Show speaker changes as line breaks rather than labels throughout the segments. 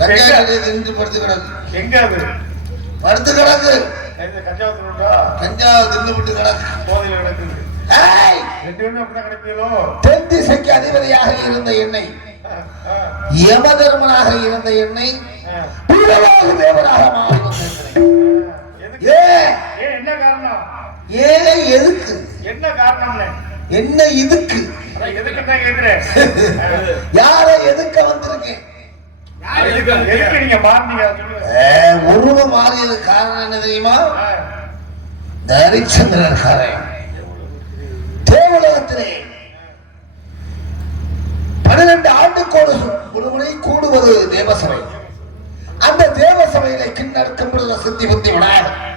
தின்று படுத்து கிடக்கு
எங்க அது?
படுத்து கிடக்கு கஞ்சா தின்னு விட்டு கிடக்கு. தென் திசைக்கு அதிபதியாக இருந்த என்னை
ஆ,
யமதர்மனாக இருந்த என்னை தேவனாக மாறி வந்திருக்கிறேன்.
எதுக்கு?
ஏ!
ஏ என்ன காரணம்?
ஏ எதுக்கு?
என்ன காரணம்னு?
என்ன இதுக்கு? யாரை எதுக்க வந்திருக்கேன்? உருவம் மாறியது காரணம் என்ன தெரியுமா? ஹரிச்சந்திரன் காரன் தேவலோகத்திலே பன்னிரண்டு ஆண்டுக்கோடு ஒரு முறை கூடுவது தேவசபை. அந்த தேவசபையில கிண்ணடக்கம் விடுத சித்தி புத்தி விநாயகர்.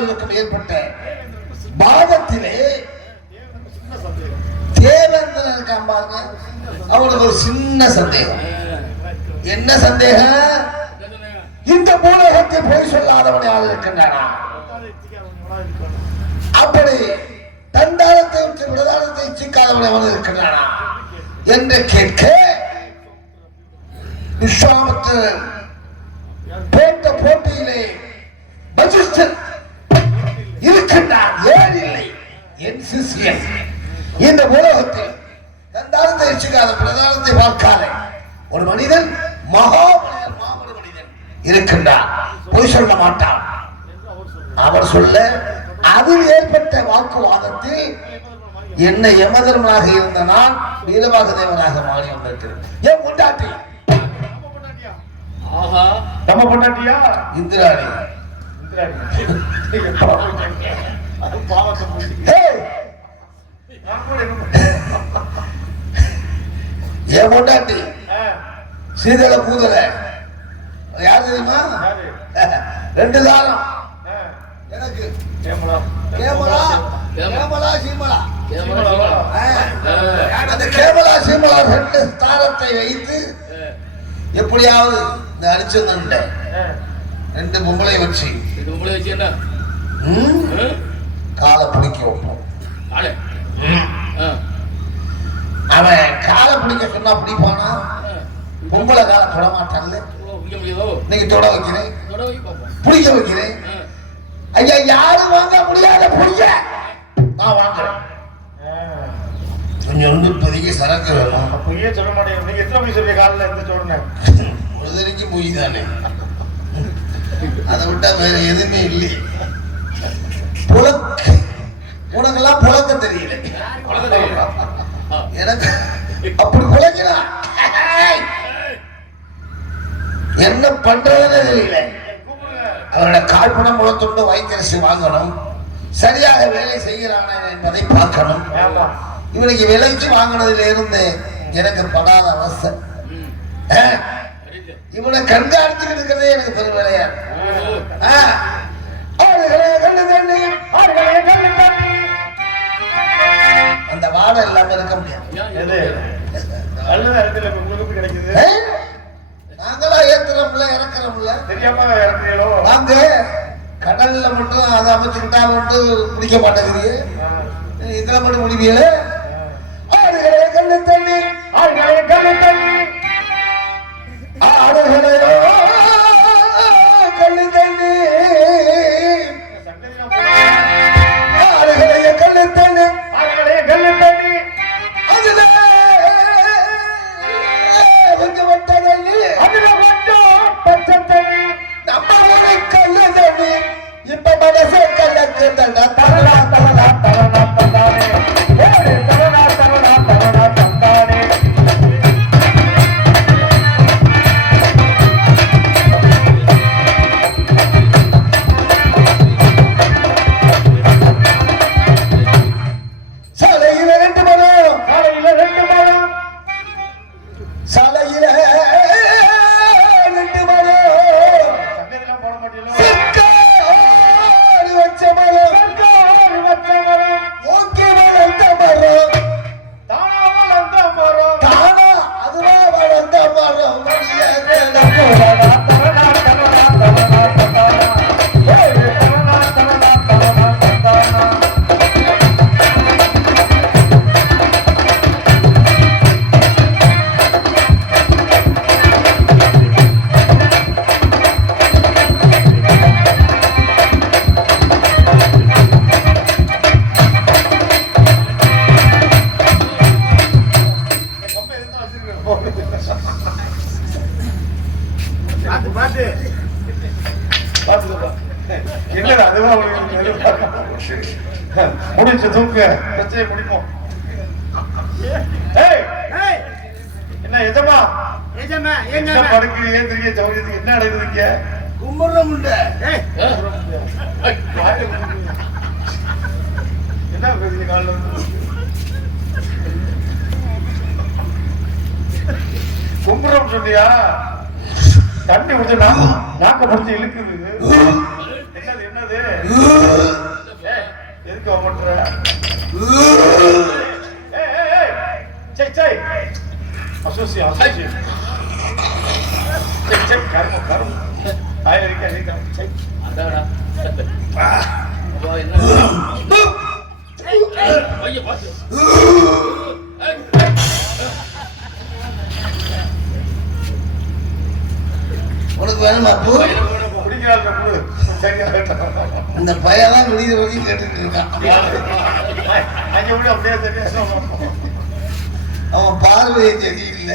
வஜிஷ்டருக்கும் ஏற்பட்ட பாவத்திலே தேவேந்திரன் இருக்கான் பாருங்க. அவனுக்கு ஒரு சின்ன சந்தேகம். என்ன சந்தேகம்? இந்த பூலோகத்தில் போய் சொல்லாதவன் யார் இருக்கின்றானா? அப்படி தண்டாளத்தை விட்டு விடதாளத்தை சிக்காதவன் அவன் இருக்கின்றானா? என்று கேட்க விஸ்வாமித்திரன் போட்ட போட்டியில் என் சிசியன் இந்த உலகத்தில் தந்தாரத்தை வச்சுக்காத பிரதானத்தை பார்க்காத ஒரு மனிதன் மகா மாமன மனிதன் இருக்கின்றான் பொய் சொல்ல மாட்டான். அவர் சொல்ல அதில் ஏற்பட்ட வாக்குவாதத்தில் என்ன யமதர்மனாக இருந்த நான் வீரபாக தேவனாக மாறி வந்திருக்கிறேன். என் கொண்டாட்டி
நம்ம பொண்டாட்டியா?
இந்திராணி.
இந்திராணி.
என் கொண்டாட்டி
ஆ,
சீதள பூதல யார் தெரியுமா? ரெண்டு தாரம். எனக்கு.
கேமரா.
கேமலா. கேமலா. சீமலா.
கேமரா
ஆ. அந்த கேமலா சீமலா ரெண்டு தாரத்தை வைத்து எப்படியாவது இந்த அரிச்சந்திரன் ரெண்டு பொம்பளை வச்சு? காலை பிடிக்க வைப்போம். அவன் காலை பிடிக்க சொன்னா பிடிப்பானா. பொம்பளை காலை தொட மாட்டான்ல. இன்னைக்கு தொட வைக்கிறேன். பிடிக்க வைக்கிறேன். ஐயா யாரும் வாங்க முடியாத பிடிக்க? நான் வாங்குறேன். கொஞ்சம் வந்து இப்போதைக்கு சரக்கு வேணும்.
பொய்யே சொல்ல மாட்டேங்க நீங்க எத்தனை போய் சொல்றீங்க காலைல எந்த சொல்றேன்
பொழுதனைக்கு போய் தானே. அதை விட்டா வேற எதுவுமே இல்லையே புழக்க உனக்கெல்லாம் புழக்க தெரியல. எனக்கு அப்படி புழக்கினா என்ன பண்றதுன்னு தெரியல. அவரோட காழ்ப்பணம் முளத்துண்டு வைத்தரசு வாங்கணும். சரியாக வேலை செய்கிறானா என்பதை பார்க்கணும். இவனுக்கு விலைக்கு வாங்கினதுல இருந்து எனக்கு படாத
சரிங்க.
இவனை கண்காணிச்சுக்கிட்டு இருக்கிறதே எனக்கு பெரும். ஆ, ஆடுகளே, கண்ணு தண்ணி.
ஆடுகளே, கண்ணு தண்ணி.
அந்த வாடை இல்லாம இருக்க முடியாது? நாங்களா ஏத்துறோம்ல இறக்குறோம்ல.
தெரியாம இறக்குறீங்களோ?
வாங்க. கடல்ல மட்டும் அதை அமைச்சுக்கிட்டா மட்டும் பிடிக்க மாட்டேங்குது. இதுல மட்டும் முடிவியல
என்ன? படுக்கிறீங்க தெரிய சௌரியத்துக்கு என்ன அடையுதுங்க
கும்பிடுற முண்டை
என்ன பேசுறீங்க காலில் கும்பிடுறோம் சொன்னியா தண்ணி குடிச்சு இழுக்குது. என்னது? என்னது எதுக்கு அவங்கன்ற அசோசி அசோசி
சரி
உனக்கு வேணுமா பூ? அந்த பையன் தான் வெளியே போய் கேட்டு இருக்கான் அவன் பார்வையை தெரியல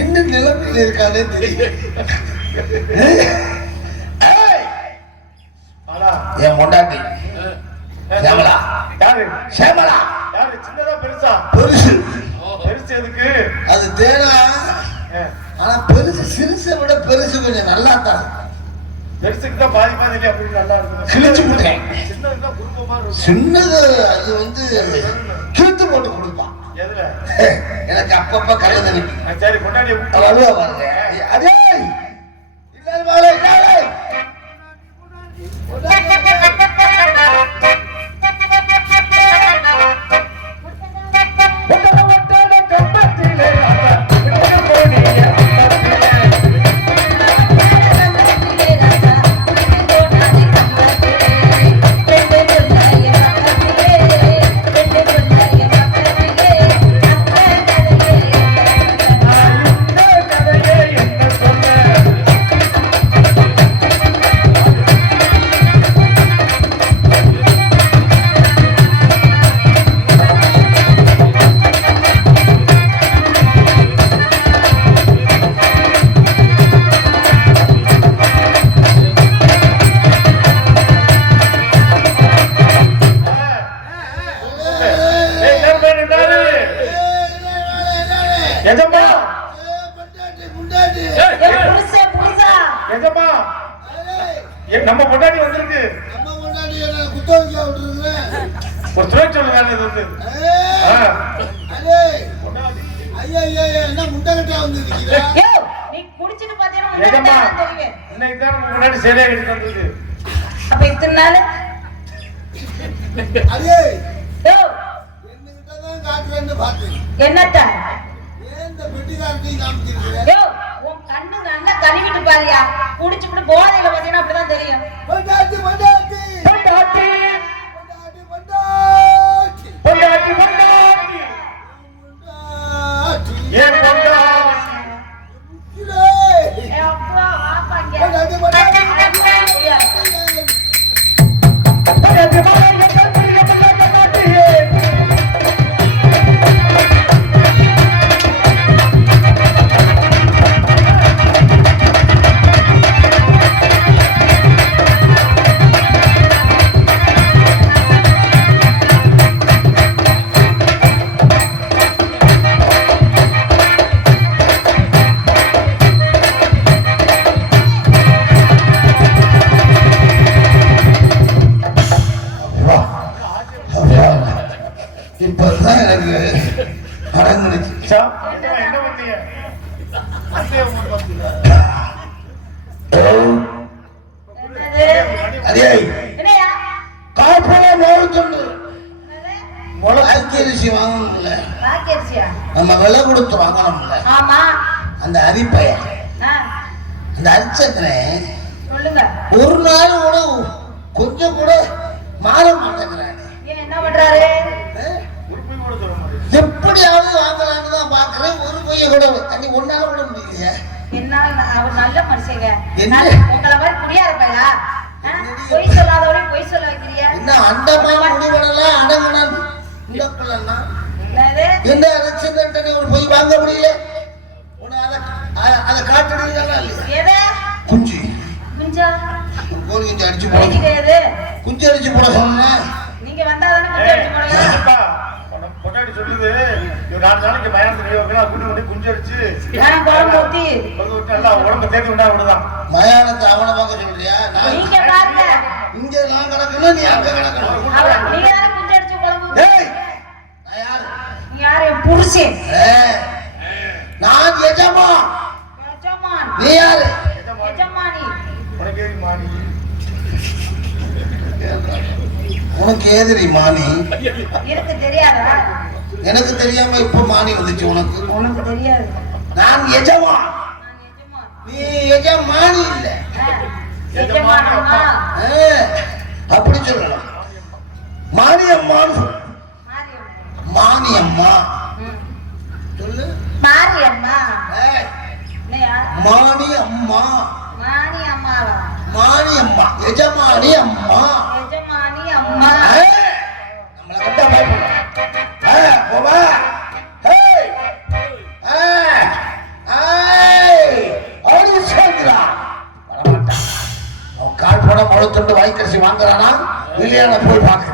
என்ன நிலைமையில இருக்கானே தெரியல. என் மொண்டாட்டி சேமலா.
யாரு?
சேமலா.
யாரு? சின்னதா பெருசா?
பெருசு.
பெருசு எதுக்கு?
அது தேனா? ஆனா பெருசு சிறுசை விட பெருசு கொஞ்சம் நல்லா தான்
பெருசுக்கு தான் பாதி பாதி அப்படி நல்லா இருக்கும்.
கிழிச்சு விட்டேன். சின்னது அது வந்து கிழித்து போட்டு கொடுப்பான் எனக்கு அப்பப்ப கல்ல தண்ணி
சரி கொண்டாடி
அழுவா பாருங்க அதே இல்லாத
முன்னாடி சரியா எடுத்து வந்தது.
அப்ப இத்தனை நாள்?
அதே
என்னட்டா கண்ணுங்க கழுவிட்டு பாருயா. குடிச்சுட்டு போதையில பாத்தீங்கன்னா அப்படிதான் தெரியும்.
வந்துச்சா என்ன
வாங்கணும்ல. நம்ம விலை கொடுத்து வாங்கணும்ல. அந்த அரிப்பைய. அந்த
அரிச்சத்தினே
ஒரு நாள் கூட கொஞ்சம் கூட மாற
மாட்டேங்கிற
நீங்க கூட
நீ ஒன்னாக விட முடியலையே
என்னால் அவர் நல்ல மனுஷங்க. உங்களை மாதிரி குடியார பையா பொய் சொல்லாதவரை பொய் சொல்ல வைக்கிறியா
என்ன அண்டமா முடிவடலாம் அடங்கணும்
இழக்கலாம்
என்ன அரசு தண்டனை ஒரு பொய் வாங்க முடியல? அதை காட்டுறீங்களா இல்லையா? குஞ்சு.
குஞ்சா? அடிச்சு போட
குஞ்சு அடிச்சு போட நீங்க வந்தாதானே விட்டா விடுதான்
மயானத்தை அவனை பார்க்க சொல்றியா? நான்
நீங்க பாருங்க
இங்க நான் கிடக்கணும் நீ அங்க கிடக்கணும்.
அவ- நீங்க தானே குஞ்சு அடிச்சு குழம்பு ஊத்தி-
ஏய் நான் யாரு?
நீ யாரு? என் புருஷன்.
நான் எஜமா நீ யாரு?
எஜமானி.
உனக்கு எதுக்கு மாணி
உனக்கு ஏதிரி மானி.
இருக்கு தெரியாதா?
எனக்கு தெரியாம இப்ப மானி வந்துச்சு உனக்கு?
உனக்கு தெரியாது.
நான் எஜமா
எஜமான்.
நீ எஜமானி இல்ல. அப்படி சொல்லலாம் மானி அம்மான்னு சொல்லு
மாரியம்மா
மானி அம்மா
ம்.
சொல்லு.
மாரியம்மா?
மானி அம்மா
மாணி
அம்மா எஜமானி அம்மா
எஜமானி அம்மா
வாங்குறானா இல்லையா போய் பார்க்க